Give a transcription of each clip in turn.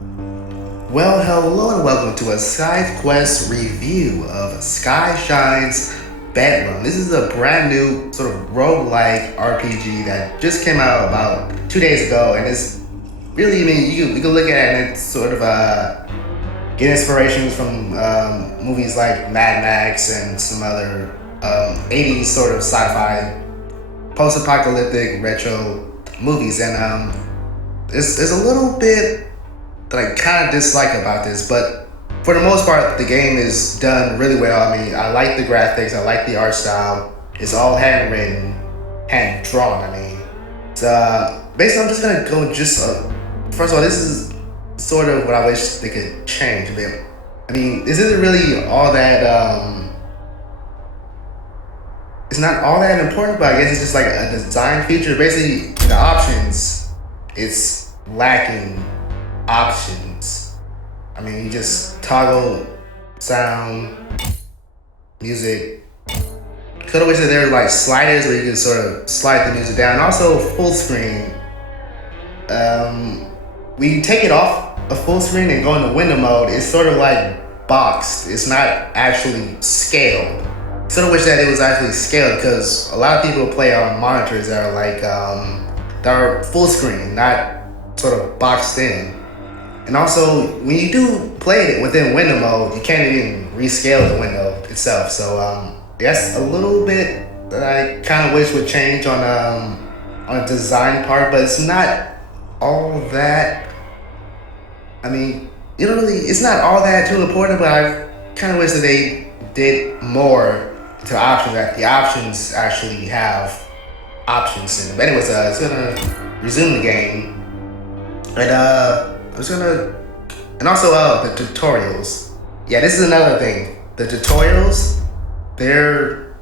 Well, hello and welcome to a Sidekuest review of Skyshine's Bedlam. This is a brand new sort of roguelike RPG that just came out about 2 days ago, and it's really, you can look at it and it's sort of get inspirations from movies like Mad Max and some other 80s sort of sci-fi, post-apocalyptic retro movies, and there's a little bit that I kind of dislike about this, but for the most part, the game is done really well. I mean, I like the graphics, I like the art style. It's all handwritten, hand drawn. I mean, so basically, I'm just gonna go first of all, this is sort of what I wish they could change a bit. I mean, this isn't really all that. It's not all that important, but I guess it's just like a design feature. Basically, the options, it's lacking options. I mean, you just toggle sound, music. Could have wished that there were like sliders where you can sort of slide the music down. Also, full screen. When you take it off a full screen and go into window mode, it's sort of like boxed. It's not actually scaled. Sort of wish that it was actually scaled, because a lot of people play on monitors that are like that are full screen, not sort of boxed in. And also, when you do play it within window mode, you can't even rescale the window itself. So that's a little bit that I kind of wish would change on a design part, but it's not all that. I mean, it's not all that too important, but I kind of wish that they did more to options, that the options actually have options in them. But anyways, it's gonna resume the game, and and also the tutorials. Yeah, this is another thing. The tutorials, they're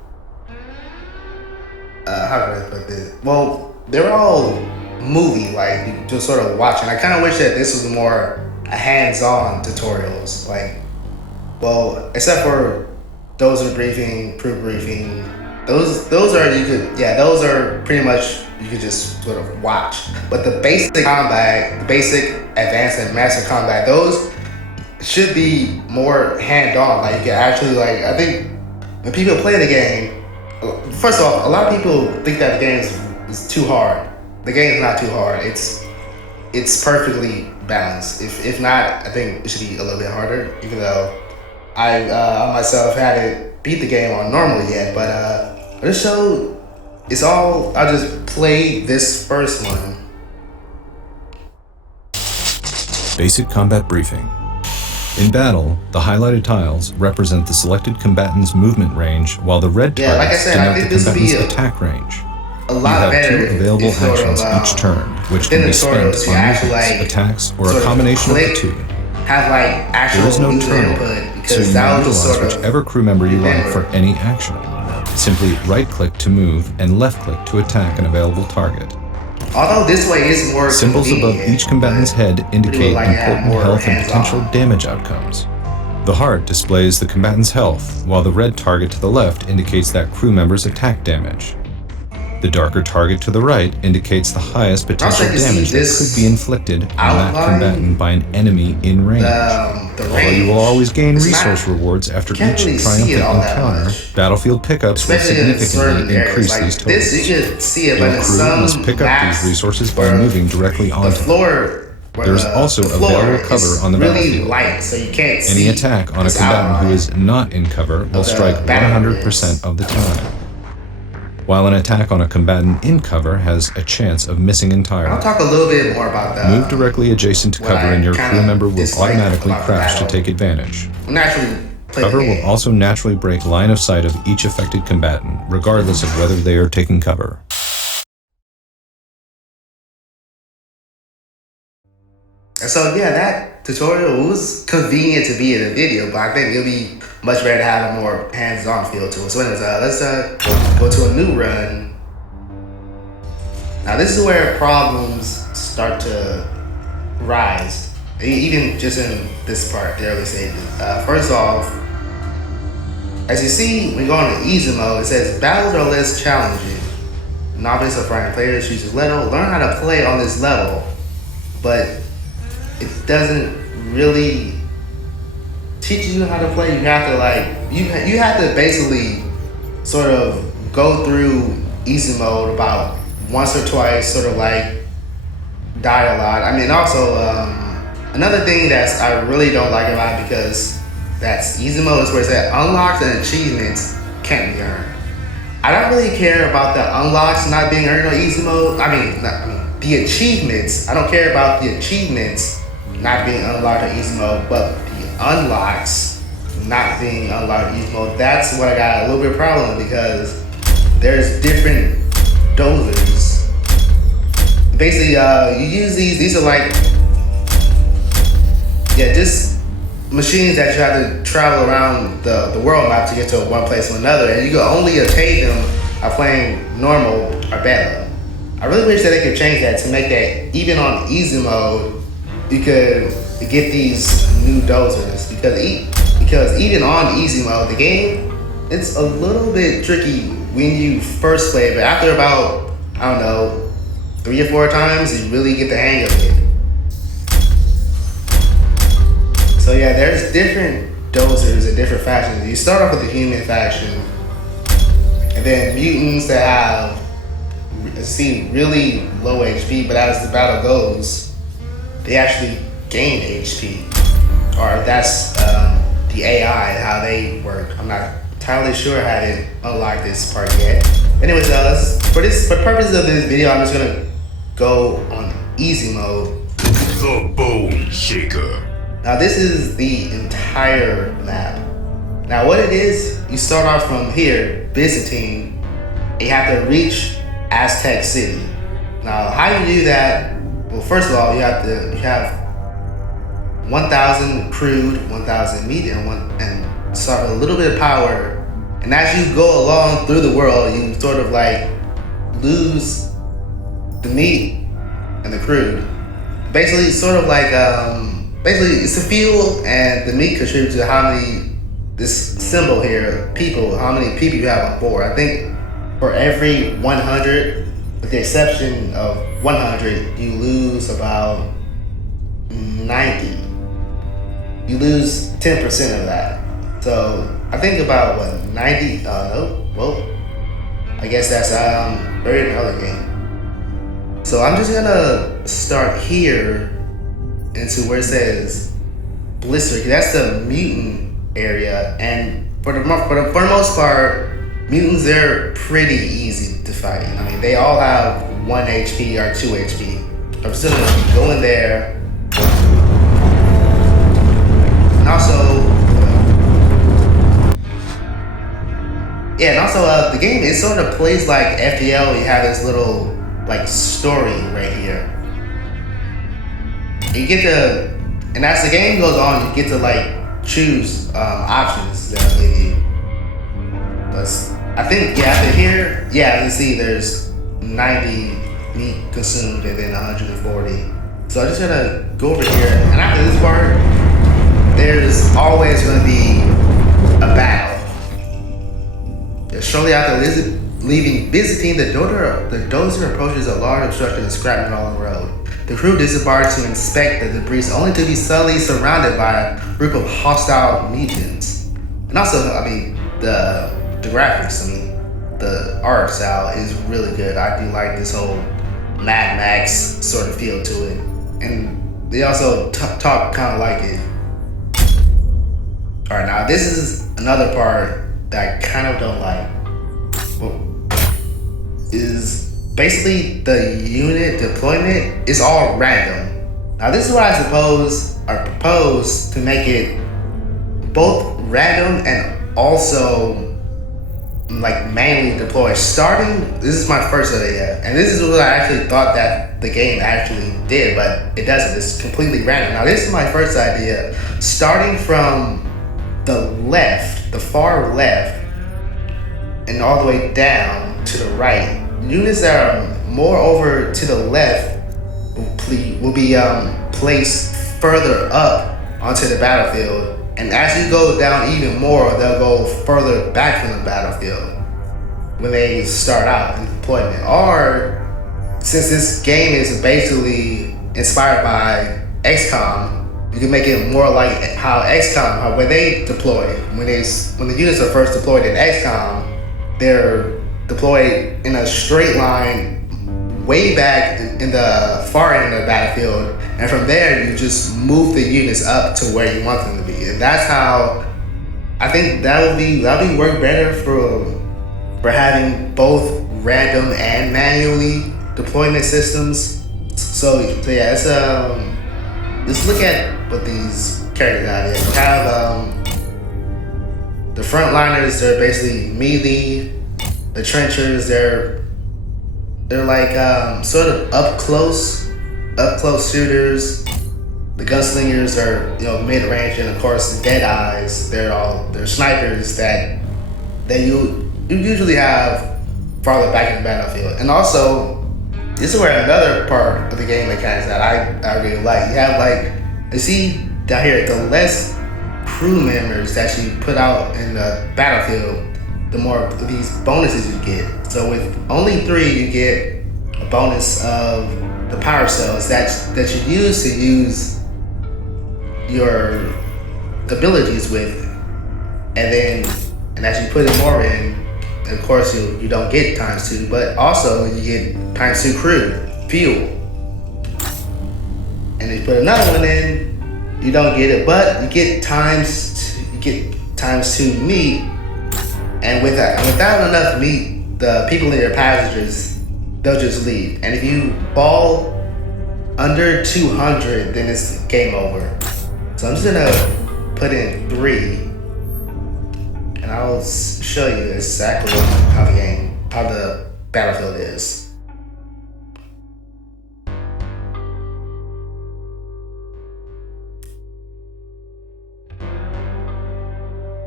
how can I put this? Well, they're all movie like, you just sort of watching. I kind of wish that this was more a hands-on tutorials. Like, well, except for those are briefing, pre-briefing. Those are pretty much you could just sort of watch. But the basic combat, the basic advanced and master combat, those should be more hand-on. Like, you can actually, like, I think when people play the game, first off, a lot of people think that the game is too hard. The game is not too hard. It's perfectly balanced. If not, I think it should be a little bit harder, even though I myself hadn't beat the game on normal yet. But this show, it's all, I just played this first one. Basic combat briefing. In battle, the highlighted tiles represent the selected combatant's movement range, while the red targets denote the combatant's attack range. A lot you have two available actions each turn, which can be spent on movements, attacks, or a combination of the two. There is no turn order, so you utilize whichever crew member you like for any action. Simply right-click to move and left-click to attack an available target. Although this way is more symbols above each combatant's head indicate important health and potential damage outcomes. The heart displays the combatant's health, while the red target to the left indicates that crew member's attack damage. The darker target to the right indicates the highest potential damage that could be inflicted on that combatant by an enemy in range. Although you will always gain resource rewards after each triumphant encounter, battlefield pickups will significantly increase these totals. Your crew must pick up these resources by moving directly onto them. There is also available cover on the battlefield. Any attack on a combatant who is not in cover will strike 100% of the time, while an attack on a combatant in cover has a chance of missing entirely. I'll talk a little bit more about that. Move directly adjacent to cover and your crew member will automatically crash to take advantage. Cover will also naturally break line of sight of each affected combatant, regardless of whether they are taking cover. And so yeah, that tutorial was convenient to be in a video, but I think it'll be much better to have a more hands-on feel to it. So anyways, let's go to a new run. Now this is where problems start to rise, even just in this part, the early stages. First off, as you see, when you go into easy mode, it says battles are less challenging. Novice or frightened players choose this level. Learn how to play on this level, but it doesn't really teach you how to play. You have to you have to basically sort of go through easy mode about once or twice, sort of like die a lot. I mean, also another thing that I really don't like about it, because that's easy mode, is where it said unlocks and achievements can't be earned. I don't really care about the unlocks not being earned on easy mode. I mean, the achievements. I don't care about the achievements not being unlocked on easy mode, but the unlocks not being unlocked on easy mode, that's what I got a little bit of problem with, because there's different dozers. Basically, you use these are like, just machines that you have to travel around the world map to get to one place or another, and you can only obtain them by playing normal or Bedlam. I really wish that they could change that to make that even on easy mode you could get these new dozers, because even on easy mode the game, it's a little bit tricky when you first play it, but after about, I don't know, 3 or 4 times you really get the hang of it. So yeah, there's different dozers and different factions. You start off with the human faction, and then mutants that have, really low HP, but as the battle goes, they actually gain HP. Or that's the AI, how they work. I'm not entirely sure. I haven't unlocked this part yet. Anyways, for the purposes of this video, I'm just gonna go on easy mode. The Bone Shaker. Now this is the entire map. Now what it is, you start off from here, Byzantine, and you have to reach Aztec City. Now how you do that, well, first of all, you have 1,000 crude, 1,000 meat, and start with a little bit of power. And as you go along through the world, you sort of like lose the meat and the crude. Basically, sort of like, basically, it's the fuel and the meat contribute to how many, this symbol here, how many people you have on board. I think for every 100, with the exception of 100, you lose about 90. You lose 10% of that. So I think about 90, I guess that's very early game. So I'm just gonna start here into where it says Blister. That's the mutant area, and for the most part, mutants, they're pretty easy to fight. I mean, they all have 1 HP or 2 HP. I'm just gonna go in there, and also, the game, it sort of plays like FTL. You have this little like story right here. You get to, and as the game goes on, you get to like choose options that they give you. But I think, after here, as you see, there's 90 meat consumed and then 140. So I'm just gonna go over here, and after this part, there's always gonna be a battle. Shortly after leaving Byzantine, the dozer approaches a large obstruction and scrapment on the road. The crew disembarks to inspect the debris, only to be suddenly surrounded by a group of hostile mutants. And also, I mean, the graphics, I mean, the art style is really good. I do like this whole Mad Max sort of feel to it. And they also talk kind of like it. Alright, now this is another part that I kind of don't like. Is basically the unit deployment is all random. Now this is what I propose to make it both random and also like manually deploy. This is my first idea, and this is what I actually thought that the game actually did, but it doesn't. It's completely random. Now this is my first idea. Starting from the left, the far left, and all the way down to the right, units that are more over to the left will be placed further up onto the battlefield, and as you go down even more, they'll go further back from the battlefield when they start out in deployment. Or since this game is basically inspired by XCOM, you can make it more like how XCOM, how when they deploy, when the units are first deployed in XCOM, they're deployed in a straight line way back in the far end of the battlefield, and from there you just move the units up to where you want them to be. And that's how I think that'll be work better for having both random and manually deployment systems. So yeah, it's let's look at what these characters have here. You have the frontliners, they're basically melee. The trenchers, they're like sort of up close shooters. The gunslingers are mid-range, and of course the Deadeyes, they're snipers that you usually have farther back in the battlefield. And also, this is where another part of the game mechanics that I really like. You have like, you see down here, the less crew members that you put out in the battlefield, the more of these bonuses you get. So with only 3, you get a bonus of the power cells that you use your abilities with, and as you put it more in, of course you don't get ×2, but also you get ×2 crew fuel. And if you put another one in, you don't get it, but you get ×2 meat. And without enough meat, the people in your passengers, they'll just leave. And if you fall under 200, then it's game over. So I'm just gonna put in 3, and I'll show you exactly how the battlefield is.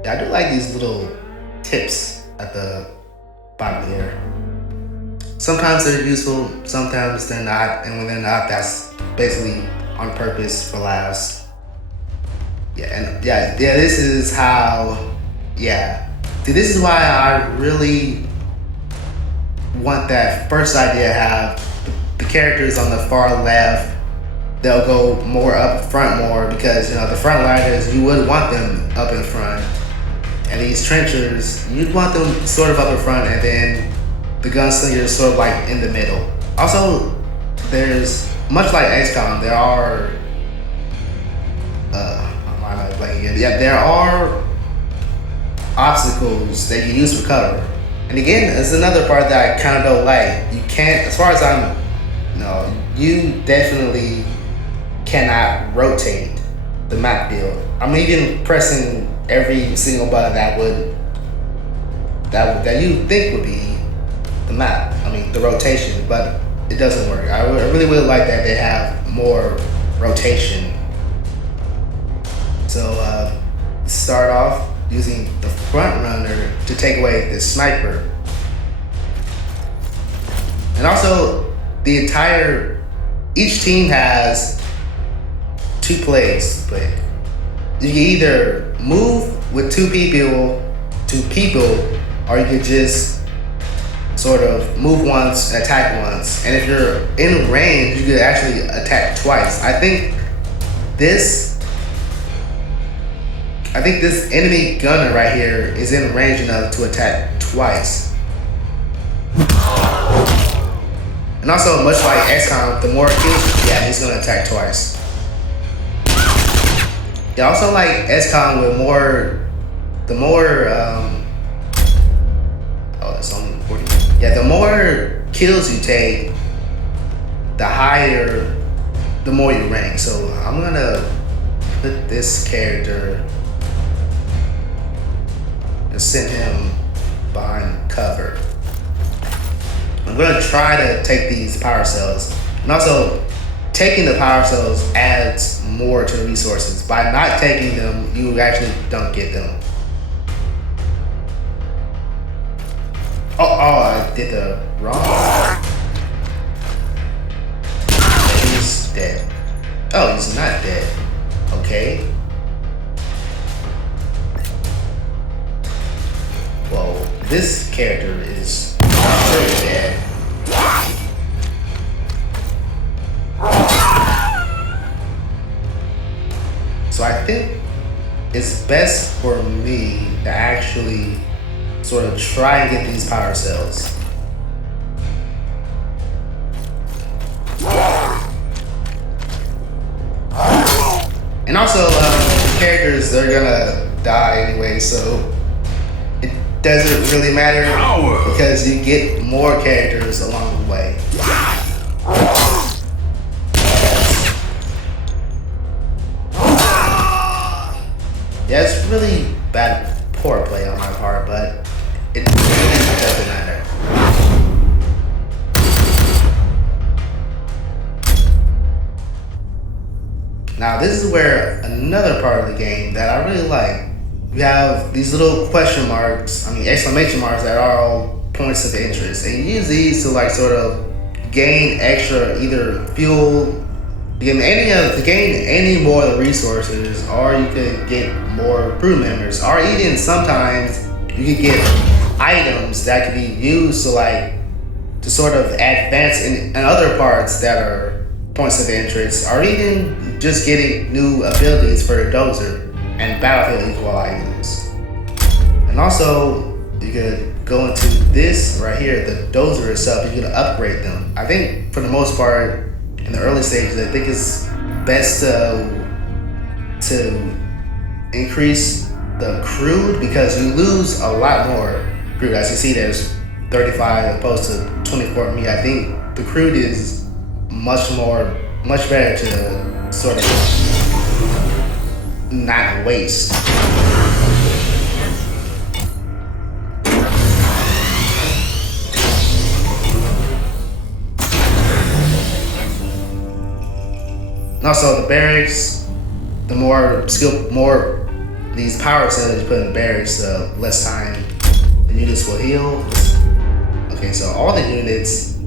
Yeah, I do like these little tips at the bottom here. Sometimes they're useful, sometimes they're not, and when they're not, that's basically on purpose for laughs. This is how, See, this is why I really want that first idea to have the characters on the far left, they'll go more up front more, because the frontliners, you would want them up in front. And these trenchers, you'd want them sort of up in front, and then the gunslingers sort of like in the middle. Also, there's, much like XCOM, there are, there are obstacles that you use for cover. And again, it's another part that I kind of don't like. You can't, as far as you definitely cannot rotate the map build. I'm even pressing every single button that you think would be the map. I mean, the rotation, but it doesn't work. I really would like that they have more rotation. So start off using the front runner to take away the sniper. And also, each team has 2 plays to play. You can either move with 2 people, or you could just sort of move once, attack once. And if you're in range, you could actually attack twice. I think this enemy gunner right here is in range enough to attack twice. And also, much like XCOM, the more kills, he's gonna attack twice. Yeah, also like XCOM with it's only 40. Yeah, the more kills you take, the more you rank. So I'm gonna put this character and send him behind cover. I'm gonna try to take these power cells, and also taking the power cells adds more to the resources. By not taking them, you actually don't get them. Oh, I did the wrong. He's dead. Oh, he's not dead. Okay. Well, this character is very dead. So I think it's best for me to actually sort of try and get these power cells. And also, characters, they're gonna die anyway, so it doesn't really matter because you get more characters along the way. Yeah, it's really poor play on my part, but it doesn't matter. Now this is where another part of the game that I really like. You have these little question marks, exclamation marks that are all points of interest. And you use these to like sort of gain extra either fuel, to gain any more of the resources, or you could get more crew members, or even sometimes you could get items that could be used to sort of advance in other parts that are points of interest, or even just getting new abilities for the dozer and battlefield equalizers. And also, you could go into this right here, the dozer itself, you can upgrade them. I think for the most part, in the early stages, I think it's best to increase the crude because you lose a lot more crude. As you see, there's 35 opposed to 24 meat. I think the crude is much better to sort of not waste. And also the barracks, the more these power cells you put in the barracks, the less time the units will heal. Okay, so all the units,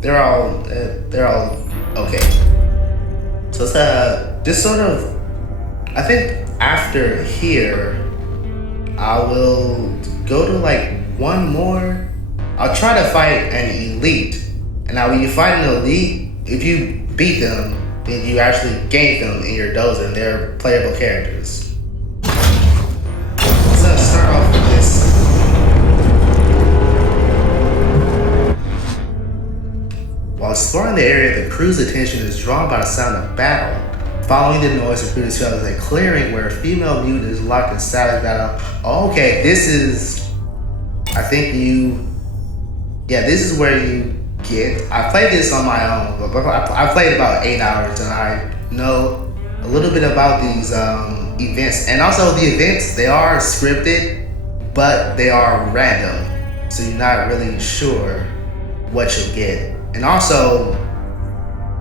they're all okay. So it's just sort of, I think after here, I will go to like one more. I'll try to fight an elite. And now when you fight an elite, if you beat them, then you actually gain them in your dozer and they're playable characters. So let's start off with this. While exploring the area, the crew's attention is drawn by the sound of battle. Following the noise, the crew discovers a clearing where a female mutant is locked in savage battle. Okay, this is where you get. I played this on my own. I played about 8 hours, and I know a little bit about these events. And also, the events, they are scripted, but they are random, so you're not really sure what you'll get. And also,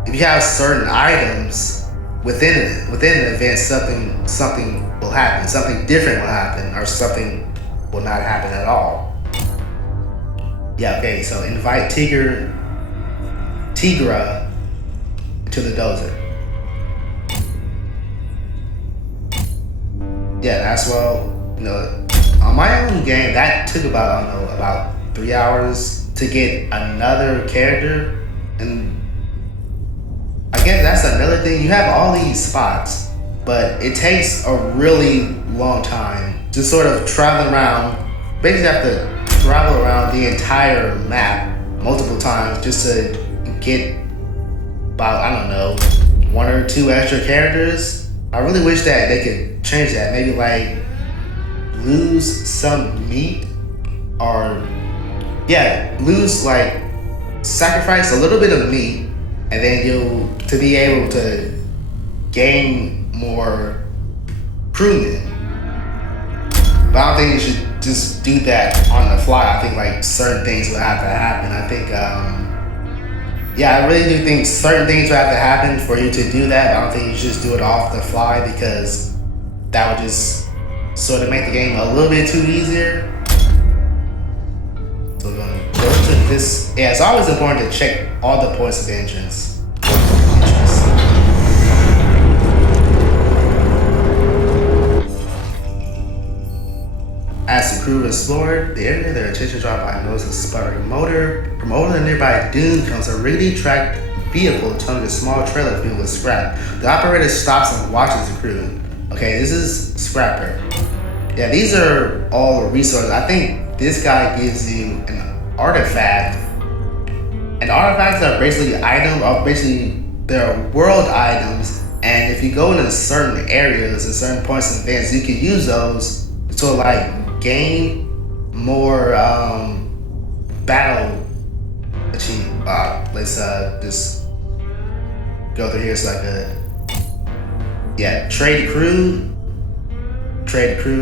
if you have certain items within an event, something will happen, something different will happen, or something will not happen at all. Yeah, okay, so invite Tigra to the dozer. Yeah, that's on my own game, that took about 3 hours to get another character. And I guess that's another thing. You have all these spots, but it takes a really long time to sort of travel around. Basically, you have to travel around the entire map multiple times just to get about, 1 or 2 extra characters. I really wish that they could change that. Maybe like lose some meat, or sacrifice a little bit of meat, and then to be able to gain more crewmen. But I don't think you should just do that on the fly. I think like certain things will have to happen. I think, I really do think certain things will have to happen for you to do that. I don't think you should just do it off the fly because that would just sort of make the game a little bit too easier. So we're gonna go to this. Yeah, it's always important to check all the points of interest. As the crew explored the area, their attention drawn by a noise of sputtering motor. From over the nearby dune comes a rickety track vehicle towing a small trailer filled with scrap. The operator stops and watches the crew. Okay, this is Scrapper. Yeah, these are all resources. I think this guy gives you an artifact. And artifacts are basically items, or basically they're world items. And if you go into certain areas and certain points and events, you can use those to like gain more battle achievement. Let's just go through here so I could trade crew,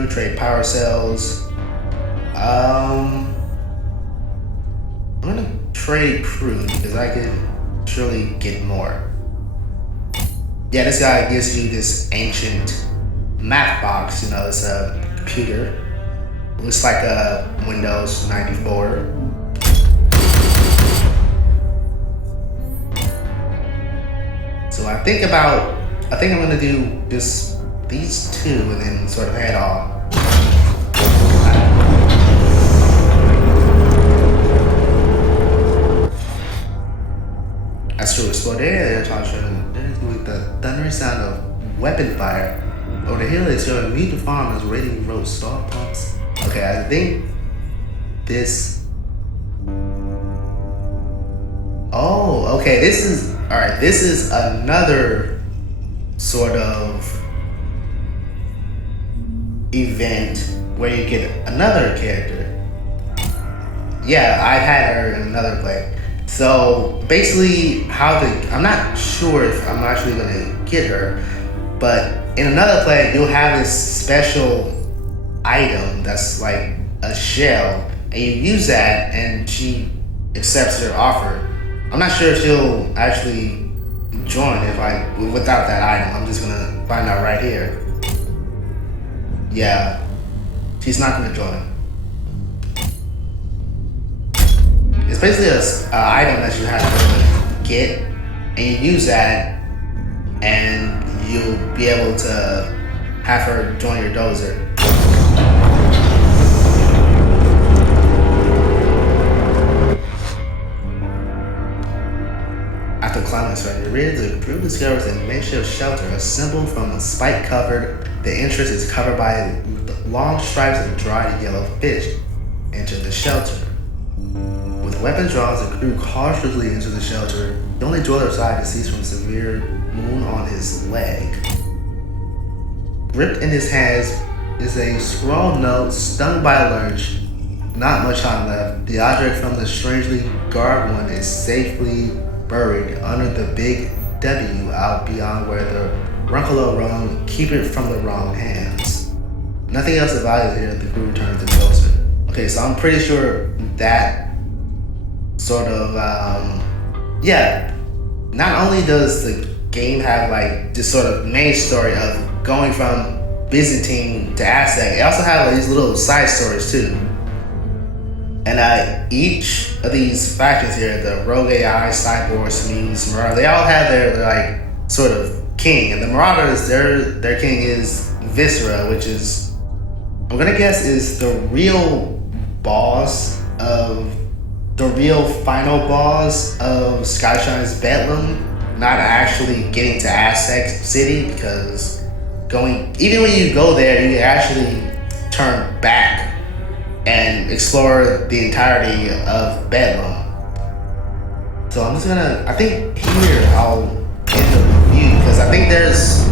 trade power cells. I'm gonna trade crew because I can surely get more. Yeah, this guy gives you this ancient math box. You know, it's a computer. Looks like a Windows 94. So I think I'm gonna do just these two and then sort of head off. As to explode there, with the thundering sound of weapon fire. Over the hill is showing meet the farmers raiding road star pumps. Okay, I think this. Oh, okay. This is another sort of event where you get another character. Yeah, I had her in another play. So basically, I'm not sure if I'm actually gonna get her, but in another play, you'll have this special item that's like a shell, and you use that, and she accepts your offer. I'm not sure if she'll actually join without that item. I'm just gonna find out right here. Yeah, she's not gonna join. It's basically an item that you have to get, and you use that, and you'll be able to have her join your dozer. After climbing a certain ridge, the crew discovers a makeshift shelter assembled from a spike-covered. The entrance is covered by long stripes of dried yellow fish. Enter the shelter. With weapons drawn, the crew cautiously enters the shelter. The only dweller inside deceased from a severe wound on his leg. Gripped in his hands is a scrawled note, stung by a lurch. Not much time left. The object from the strangely garbed one is safely buried under the big W out beyond where the Runkle rung. Keep it from the wrong hands. Nothing else of value here. The crew returns to the closer. Okay, so I'm pretty sure that sort of not only does the game have like this sort of main story of going from Byzantine to Aztec, it also has like these little side stories too. And each of these factions here, the Rogue AI, Cyborgs, Mutants, Marauders, they all have their like sort of king. And the Marauders, their king is Viscera, which is, I'm gonna guess, is the real final boss of Skyshine's Bedlam, not actually getting to Aztec City, because even when you go there, you actually turn back and explore the entirety of Bedlam. So I'm just gonna, I think here I'll end the review, because I think there's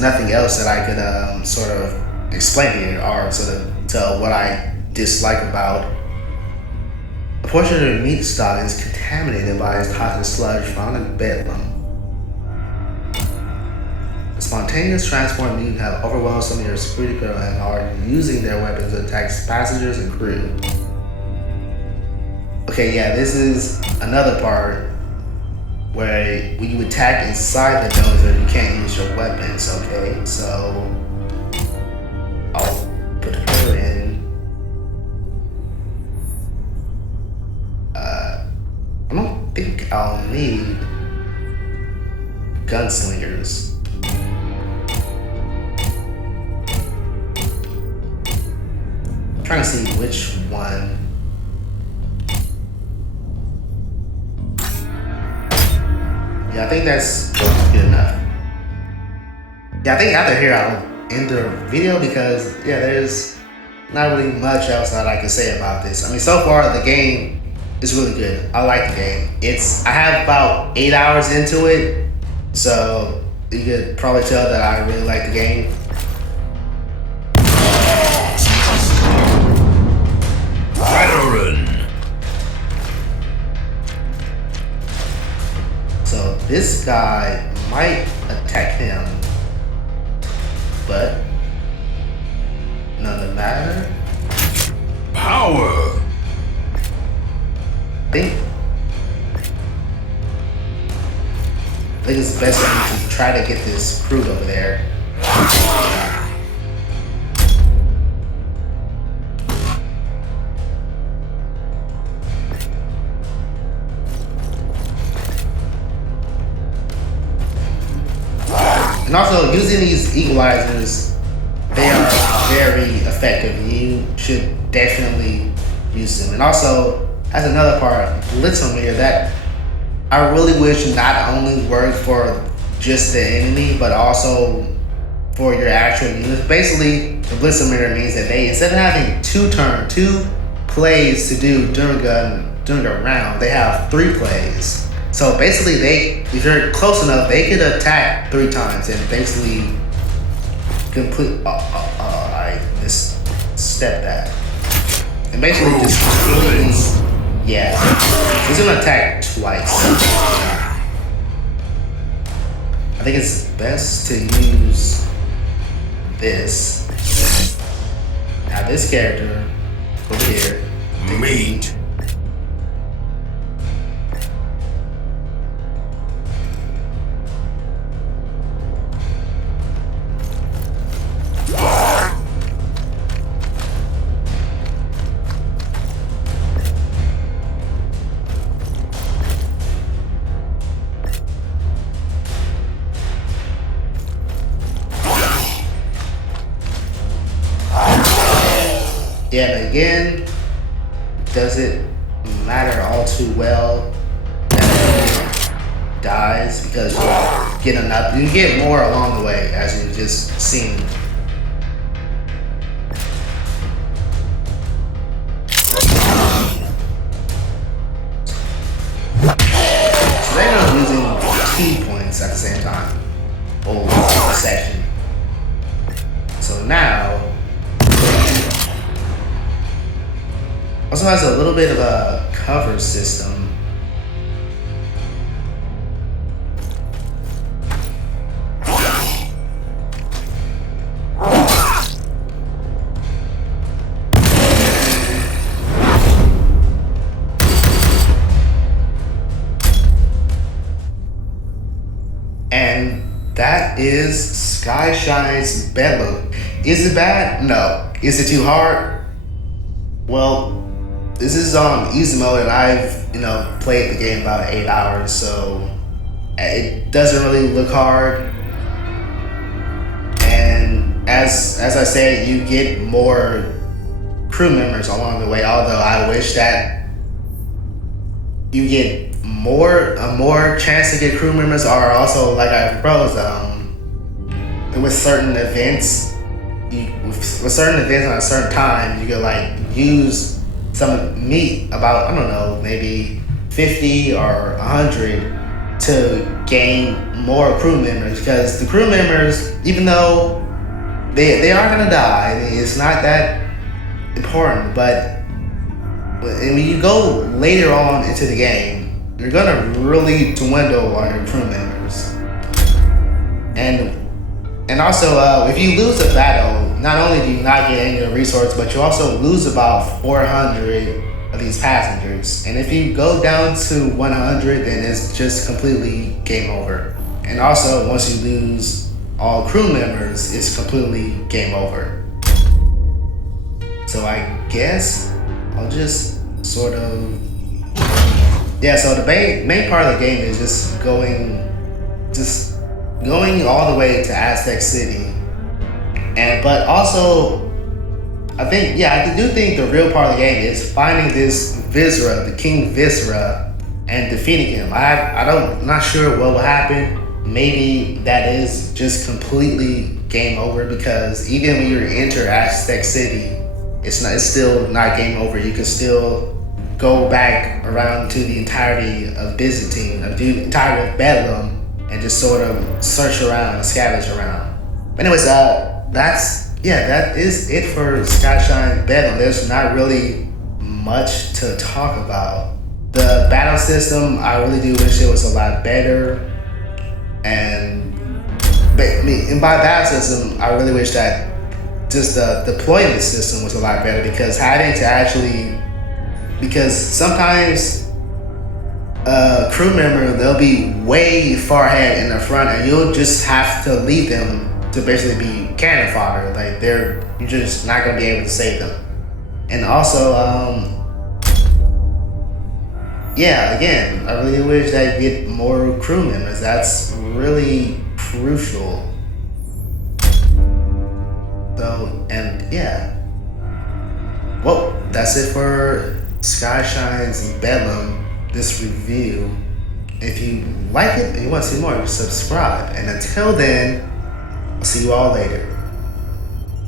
nothing else that I could sort of explain here, or sort of tell what I dislike about. A portion of the meat stock is contaminated by its toxic sludge found in Bedlam. The spontaneous transform mutant have overwhelmed some of your security people and are using their weapons to attack passengers and crew. Okay, yeah, this is another part where when you attack inside the dozer, you can't use your weapons, okay? So I'll put her in. I don't think I'll need gunslingers. I'm trying to see which one Yeah, I think that's good enough. Yeah, I think after here I'll end the video because yeah, there's not really much else that I can say about this. I mean, so far the game is really good. I like the game. I have about 8 hours into it, so you could probably tell that I really like the game. Veteran. So this guy might attack him, but none matter. Power. I think it's best for me to try to get this fruit over there. And also, using these equalizers, they are very effective. You should definitely use them. And also, as another part, Blitzmeter, that I really wish not only worked for just the enemy, but also for your actual units. Basically, the Blitzmeter means that they, instead of having two plays to do during a round, they have 3 plays. So basically, if you're close enough, they could attack 3 times and basically complete. I misstepped that. And basically just completely, yeah. He's gonna attack twice. I think it's best to use this. Now this character over here. Meat. Yeah, but again, does it matter all too well that it dies because you get enough? You get more along the way, as you've just seen. So they're not using key points at the same time. Oh, section. So now. Also has a little bit of a cover system. And that is Skyshine's Bedlam. Is it bad? No. Is it too hard? Well, this is on easy mode, and I've played the game about 8 hours, so it doesn't really look hard. And as I said, you get more crew members along the way. Although I wish that you get a more chance to get crew members, or also like I proposed, with certain events, with certain events at a certain time, you could use some meat, about, I don't know, maybe 50 or 100 to gain more crew members, because the crew members, even though they are gonna die, I mean, it's not that important, but when you go later on into the game, you're gonna really dwindle on your crew members. And also, if you lose a battle, not only do you not get any of the resources, but you also lose about 400 of these passengers. And if you go down to 100, then it's just completely game over. And also, once you lose all crew members, it's completely game over. So I guess I'll just sort of, yeah, so the main part of the game is just going all the way to Aztec City. But also, I do think the real part of the game is finding this Viscera, the King Viscera, and defeating him. Not sure what will happen. Maybe that is just completely game over, because even when you enter Aztec City, it's still not game over. You can still go back around to the entirety of Byzantine, the entirety of Bedlam, and just sort of search around and scavenge around. But anyways, that is it for Skyshine Bedlam. There's not really much to talk about. The battle system, I really do wish it was a lot better. And by battle system, I really wish that just the deployment system was a lot better, because sometimes a crew member, they'll be way far ahead in the front, and you'll just have to leave them to basically be cannon fodder. Like you're just not gonna be able to save them. And also, again, I really wish that you get more crew members. That's really crucial. So, and yeah. Well, that's it for Skyshine's Bedlam, this review. If you like it and you want to see more, subscribe. And until then, I'll see you all later.